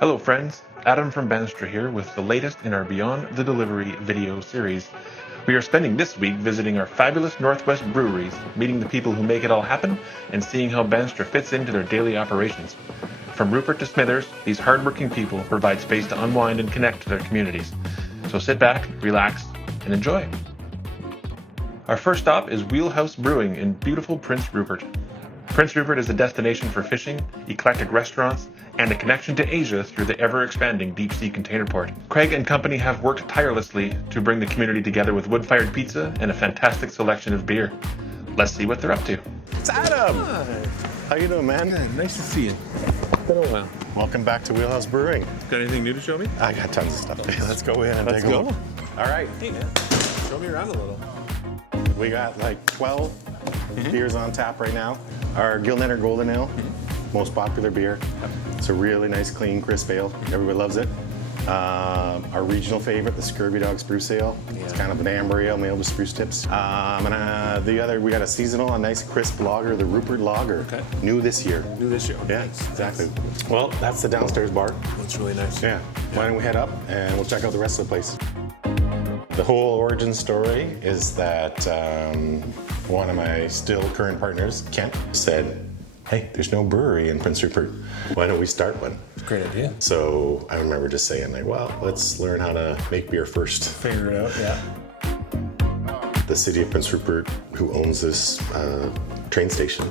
Hello friends, Adam from Bandstra here with the latest in our Beyond the Delivery video series. We are spending this week visiting our fabulous Northwest breweries, meeting the people who make it all happen, and seeing how Bandstra fits into their daily operations. From Rupert to Smithers, these hardworking people provide space to unwind and connect to their communities. So sit back, relax, and enjoy. Our first stop is Wheelhouse Brewing in beautiful Prince Rupert. Prince Rupert is a destination for fishing, eclectic restaurants, and a connection to Asia through the ever-expanding deep-sea container port. Craig and company have worked tirelessly to bring the community together with wood-fired pizza and a fantastic selection of beer. Let's see what they're up to. It's Adam! Hi. How you doing, man? Yeah, nice to see you. Been a while. Welcome back to Wheelhouse Brewing. Got anything new to show me? I got tons of stuff. Hey, let's go in and Let's take a go. look. All right. Hey, man. Show me around a little. We got like 12 beers on tap right now. Our Gilnetter Golden Ale, most popular beer. It's a really nice, clean, crisp ale. Everybody loves it. Our regional favorite, the Scurvy Dog Spruce Ale. It's kind of an amber ale made with spruce tips. We got a seasonal, a nice crisp lager, the Rupert Lager. Okay. New this year. New this year. Yeah, Nice. exactly. Well, that's the downstairs bar. That's really nice. Yeah. Why don't we head up and we'll check out the rest of the place. The whole origin story is that one of my still current partners, Kent, said, hey, there's no brewery in Prince Rupert. Why don't we start one? Great idea. So I remember just saying, like, well, let's learn how to make beer first. Figure it out, yeah. The city of Prince Rupert, who owns this train station,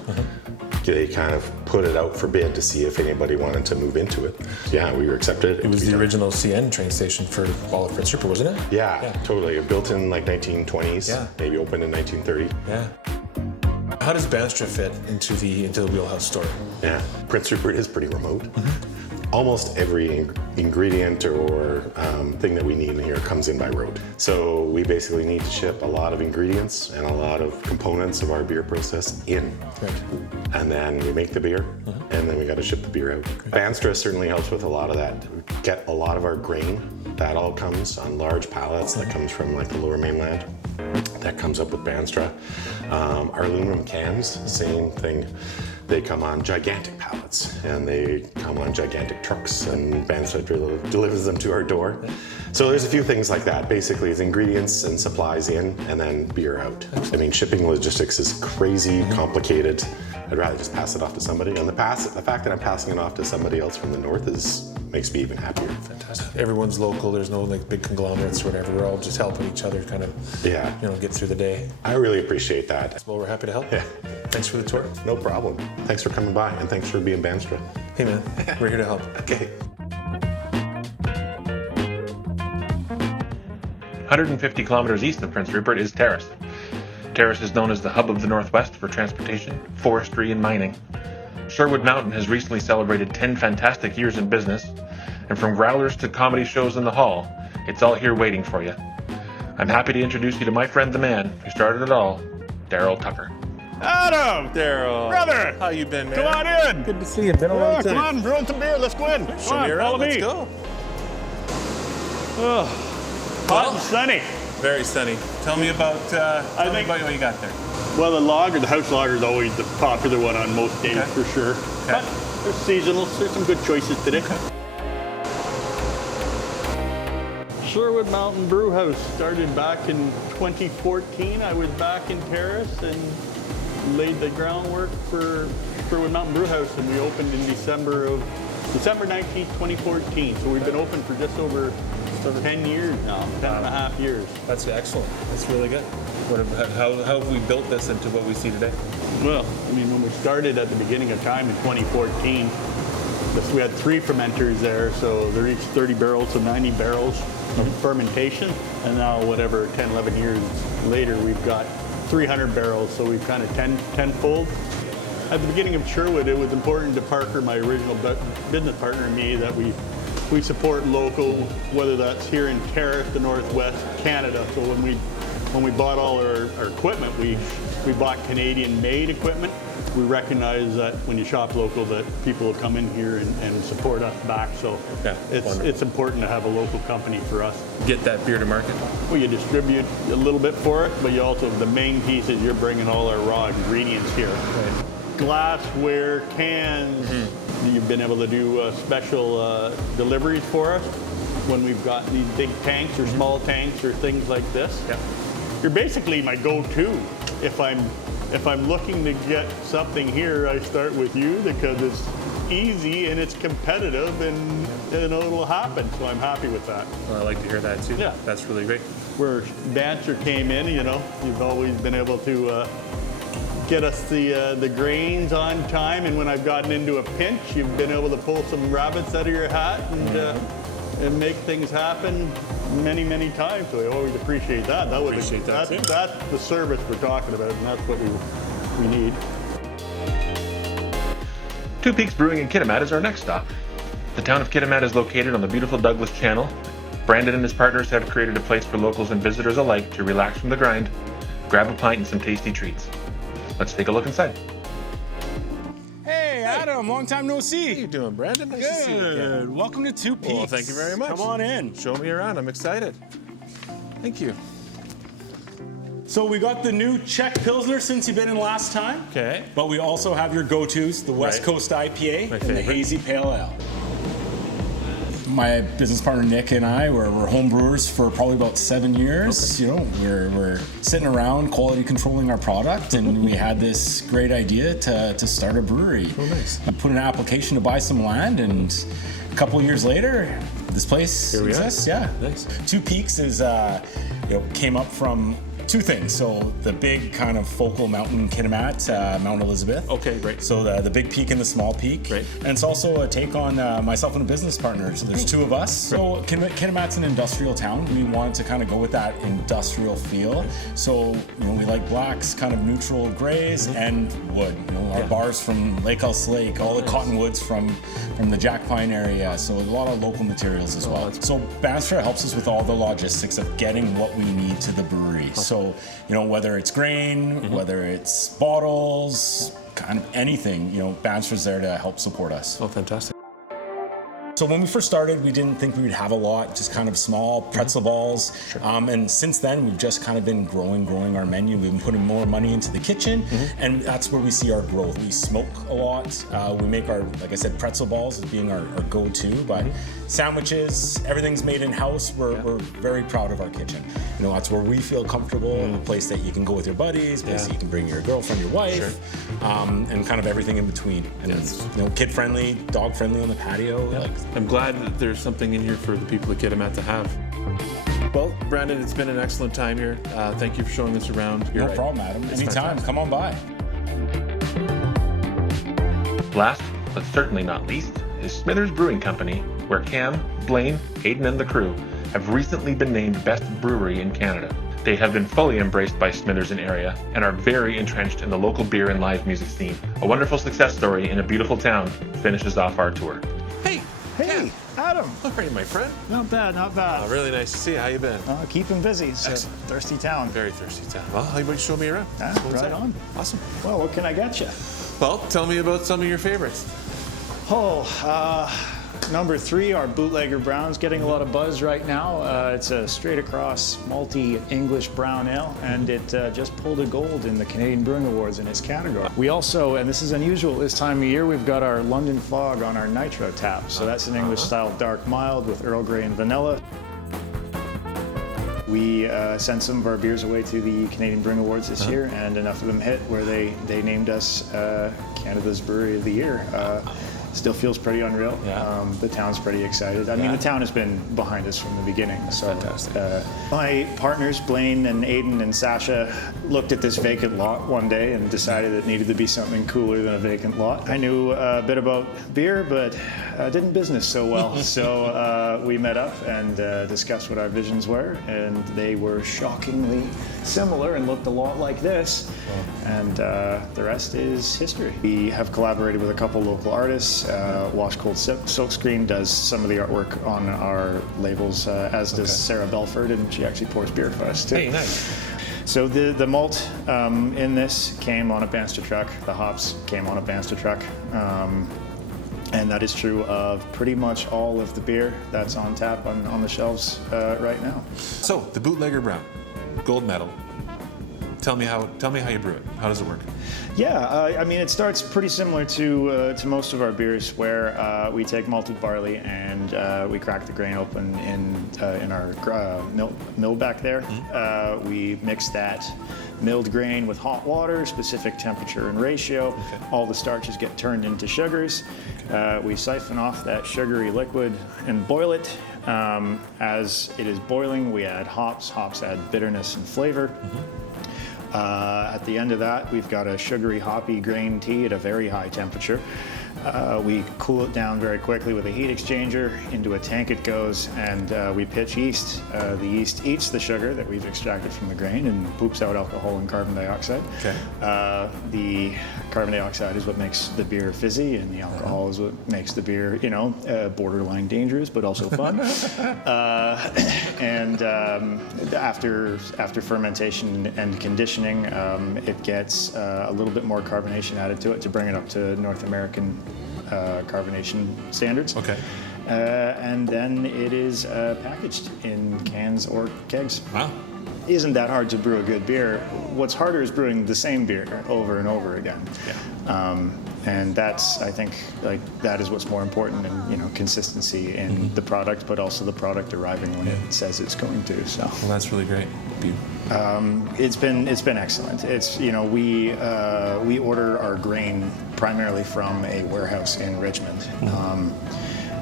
they kind of put it out for bid to see if anybody wanted to move into it. Yeah, we were accepted. It was the original CN train station for all of Prince Rupert, wasn't it? Yeah, totally. Built in like 1920s, Yeah. maybe opened in 1930. Yeah. How does Bandstra fit into the Wheelhouse story? Yeah, Prince Rupert is pretty remote. Almost every ingredient or thing that we need in here comes in by road. So we basically need to ship a lot of ingredients and a lot of components of our beer process in. Right. And then we make the beer, and then we got to ship the beer out. Bandstra certainly helps with a lot of that. We get a lot of our grain. That all comes on large pallets. That comes from like the lower mainland. That comes up with Bandstra. Our aluminum cans, same thing. They come on gigantic pallets and they come on gigantic trucks, and Bandstra delivers them to our door. So there's a few things like that. Basically, it's ingredients and supplies in and then beer out. I mean, shipping logistics is crazy complicated. I'd rather just pass it off to somebody. And the fact that I'm passing it off to somebody else from the north makes me even happier. Fantastic. Everyone's local. There's no like big conglomerates or whatever. We're all just helping each other kind of, get through the day. I really appreciate that. Well, we're happy to help. Yeah. Thanks for the tour. No problem. Thanks for coming by, and thanks for being Bandstra. Hey, man. We're here to help. Okay. 150 kilometers east of Prince Rupert is Terrace. Terrace is known as the hub of the Northwest for transportation, forestry, and mining. Sherwood Mountain has recently celebrated 10 fantastic years in business, and from growlers to comedy shows in the hall, it's all here waiting for you. I'm happy to introduce you to my friend the man who started it all, Daryl Tucker. Adam! Daryl. Brother! How you been, man? Come on in! Good to see you. Been a long time. Come on, brewing some beer. Let's go in. Show me around. Follow Let's me. go. Hot and sunny. Very sunny. Tell me about what you got there. Well, the house lager is always the popular one on most days for sure. But there's seasonal. There's some good choices today. Sherwood Mountain Brew House started back in 2014. I was back in Terrace and laid the groundwork for Sherwood Mountain Brew House, and we opened in December 19th, 2014. So we've been open for just over 10 years now, 10 and a half years. That's excellent. That's really good. How have we built this into what we see today? Well, I mean, when we started at the beginning of time in 2014, we had 3 fermenters there, so they're each 30 barrels, so 90 barrels of fermentation. And now, 10, 11 years later, we've got 300 barrels, so we've kind of tenfold. At the beginning of Sherwood, it was important to Parker, my original business partner, and me, that we support local, whether that's here in Terrace, the Northwest, Canada. So when we bought all our equipment, we bought Canadian-made equipment. We recognize that when you shop local, that people will come in here and support us back. So it's important to have a local company for us. Get that beer to market? Well, you distribute a little bit for it, but you also, the main piece is you're bringing all our raw ingredients here. Right. Glassware, cans, You've been able to do special deliveries for us when we've got these big tanks or small tanks or things like this. Yeah. You're basically my go-to. If I'm looking to get something here, I start with you because it's easy and it's competitive, and it'll happen. So I'm happy with that. Well, I like to hear that too. Yeah. That's really great. Where Bandstra came in, you've always been able to get us the grains on time, and when I've gotten into a pinch, you've been able to pull some rabbits out of your hat and make things happen many, many times. So I always appreciate that. That's the service we're talking about, and that's what we need. Two Peaks Brewing in Kitimat is our next stop. The town of Kitimat is located on the beautiful Douglas Channel. Brandon and his partners have created a place for locals and visitors alike to relax from the grind, grab a pint and some tasty treats. Let's take a look inside. Hey, Adam, long time no see. How you doing, Brandon? Nice to see you again. Good. Welcome to Two Peaks. Well, thank you very much. Come on in. Show me around. I'm excited. Thank you. So we got the new Czech Pilsner since you've been in last time. Okay. But we also have your go-tos, the West Right. Coast IPA My and the favorite. Hazy Pale Ale. My business partner Nick and I we're home brewers for probably about 7 years. Okay. We're sitting around quality controlling our product, and we had this great idea to start a brewery. Oh, nice. We put in an application to buy some land, and a couple of years later, this place Here we are. exists. Yeah. Nice. Two Peaks is came up from two things. So the big kind of focal mountain Kitimat, Mount Elizabeth. Okay, great. So the big peak and the small peak. Great. And it's also a take on myself and a business partner. So there's two of us. So Kitimat's an industrial town. We wanted to kind of go with that industrial feel. So we like blacks, kind of neutral grays, and wood. Our bars from Lake House Lake, all the cottonwoods from the Jack Pine area. So a lot of local materials as well. So Bandstra helps us with all the logistics of getting what we need to the brewery. So whether it's grain, whether it's bottles, kind of anything, Banstra's there to help support us. Oh, fantastic. So when we first started, we didn't think we would have a lot, just kind of small pretzel balls. Sure. And since then, we've just kind of been growing our menu. We've been putting more money into the kitchen, and that's where we see our growth. We smoke a lot. We make our, like I said, pretzel balls as being our go-to, but sandwiches, everything's made in-house. We're very proud of our kitchen. That's where we feel comfortable, a place that you can go with your buddies, a place that you can bring your girlfriend, your wife, and kind of everything in between. And it's kid-friendly, dog-friendly on the patio. I'm glad that there's something in here for the people of Kitimat to have. Well, Brandon, it's been an excellent time here. Thank you for showing us around. No problem, Adam. It's Anytime. fantastic. Come on by. Last, but certainly not least, is Smithers Brewing Company, where Cam, Blaine, Hayden, and the crew have recently been named Best Brewery in Canada. They have been fully embraced by Smithers and area and are very entrenched in the local beer and live music scene. A wonderful success story in a beautiful town finishes off our tour. Hey, Hey, Adam. how are you, my friend? Not bad, not bad. Really nice to see you. How you been? Keeping busy. It's a Excellent. thirsty town. Very thirsty town. Well, how about you show me around? Yeah, Let's go right inside. on. Awesome. Well, what can I get you? Well, tell me about some of your favorites. Number 3, our Bootlegger Brown's getting a lot of buzz right now. It's a straight across malty English brown ale, and it just pulled a gold in the Canadian Brewing Awards in its category. We also, and this is unusual this time of year, we've got our London Fog on our Nitro tap. So that's an English style dark mild with Earl Grey and vanilla. We sent some of our beers away to the Canadian Brewing Awards this year, and enough of them hit where they named us Canada's Brewery of the Year. Still feels pretty unreal. Yeah. The town's pretty excited. I mean, the town has been behind us from the beginning. So, my partners, Blaine and Aiden and Sasha, looked at this vacant lot one day and decided it needed to be something cooler than a vacant lot. I knew a bit about beer, but didn't business so well. So we met up and discussed what our visions were, and they were shockingly similar and looked a lot like this. And the rest is history. We have collaborated with a couple local artists. Wash Cold Silkscreen does some of the artwork on our labels, as does Sarah Belford, and she actually pours beer for us too. Hey, nice. So the malt in this came on a Bandstra truck. The hops came on a Bandstra truck. And that is true of pretty much all of the beer that's on tap on the shelves right now. So, the Bootlegger Brown, gold medal. Tell me how you brew it. How does it work? Yeah, I mean, it starts pretty similar to most of our beers, where we take malted barley and we crack the grain open in our mill back there. We mix that milled grain with hot water, specific temperature and ratio. Okay. All the starches get turned into sugars. We siphon off that sugary liquid and boil it. As it is boiling, we add hops. Hops add bitterness and flavor. At the end of that, we've got a sugary, hoppy grain tea at a very high temperature. We cool it down very quickly with a heat exchanger. Into a tank it goes, and we pitch yeast. The yeast eats the sugar that we've extracted from the grain and poops out alcohol and carbon dioxide. Okay. The carbon dioxide is what makes the beer fizzy, and the alcohol is what makes the beer, borderline dangerous, but also fun. After fermentation and conditioning, it gets a little bit more carbonation added to it to bring it up to North American carbonation standards. Okay. And then it is packaged in cans or kegs. Wow. Isn't that hard to brew a good beer? What's harder is brewing the same beer over and over again. Yeah. And that's, I think, that is what's more important, and consistency in the product, but also the product arriving when it says it's going to. So. Well, that's really great. It's been excellent. It's we order our grain primarily from a warehouse in Richmond.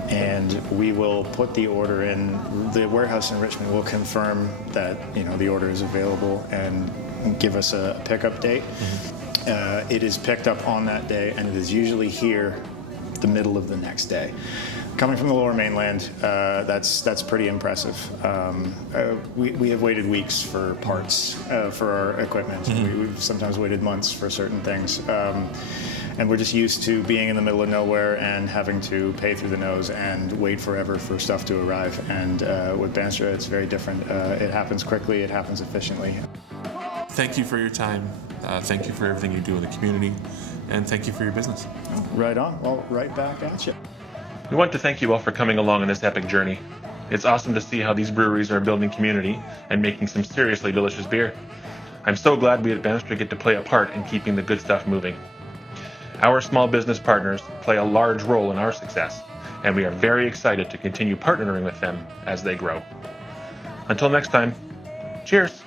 And we will put the order in. The warehouse in Richmond will confirm that the order is available and give us a pickup date. It is picked up on that day, and it is usually here the middle of the next day. Coming from the Lower Mainland, that's pretty impressive. We have waited weeks for parts for our equipment. We've sometimes waited months for certain things. And we're just used to being in the middle of nowhere and having to pay through the nose and wait forever for stuff to arrive. And with Bandstra, it's very different. It happens quickly, it happens efficiently. Thank you for your time. Thank you for everything you do in the community. And thank you for your business. Right on. Well, right back at you. We want to thank you all for coming along on this epic journey. It's awesome to see how these breweries are building community and making some seriously delicious beer. I'm so glad we at Bandstra get to play a part in keeping the good stuff moving. Our small business partners play a large role in our success, and we are very excited to continue partnering with them as they grow. Until next time, cheers!